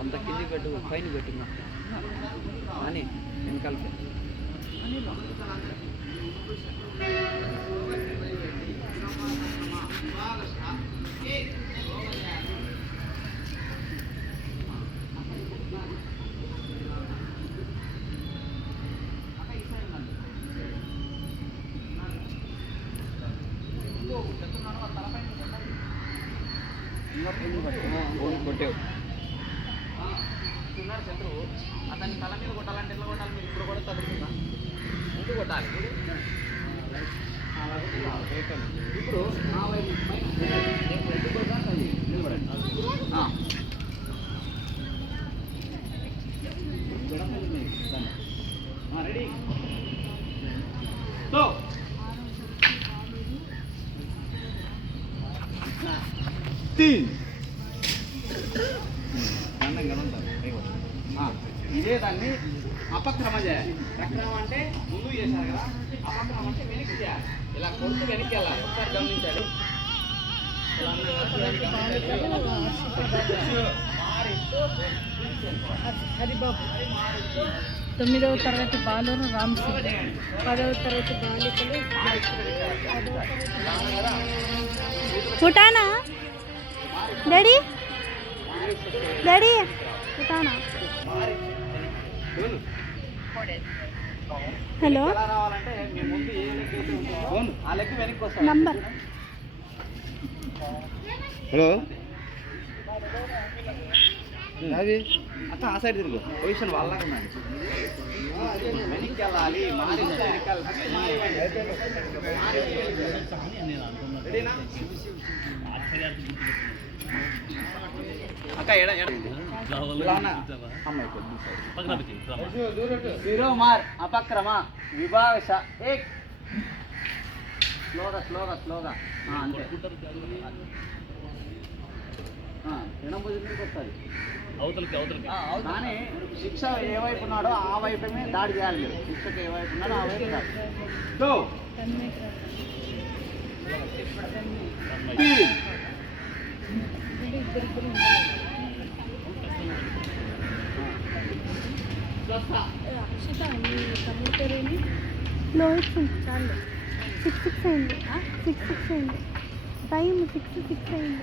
అంత కింది పెట్టు పైన పెట్టున్నా అని వెనకాలకి కొట్టావు శత్రువు అతన్ని తల మీద కొట్టాలంటే ఎట్లా కొట్టాలి? మీరు ఇప్పుడు కూడా తగ్గుతుందా? ముందు కొట్టాలి. ఇప్పుడు నా వైపు రెడీ ఇదే దాన్ని అపక్రమ చేయాలి. ప్రక్రమ అంటే ముందు చేశారు కదా, అపక్రమ అంటే వెనక్కి చేయాలి. ఇలా కొడుతూ వెనక్కి వెళ్ళాలి. ఒకసారి గమనించాలి. హరిబాబు 9వ తరగతి బాలురు రామ్సింగ్, 10వ తరగతి బాలికలు పుటానా డాడీ డాడీ పుటానా. హలో నంబర్ హలో అది అక్క ఆ సైడ్ తిరుగు పొజిషన్ వాళ్ళగా ఉన్నాడు. వెనక్కి వెళ్ళాలి. అక్క శిరోమార్ అపక్రమ విభాగశ ఏక్ స్లోగా స్లోగా స్లోగా అంతే. ఎడం పొజిషన్కి వస్తుంది. కానీ శిక్ష ఏ వైపు ఉన్నాడో ఆ వైపునే దాడి చేయాలి. మీరు శిక్షకు ఏ వైపు ఉన్నాడో ఆ వైపు దాడి. అక్షిత మీ తమ్ముడు పేరేమి? లోహిత్ సింగ్. చాలు 6-6 అయింది. 6-6 అయింది. టైం 6-6 అయింది.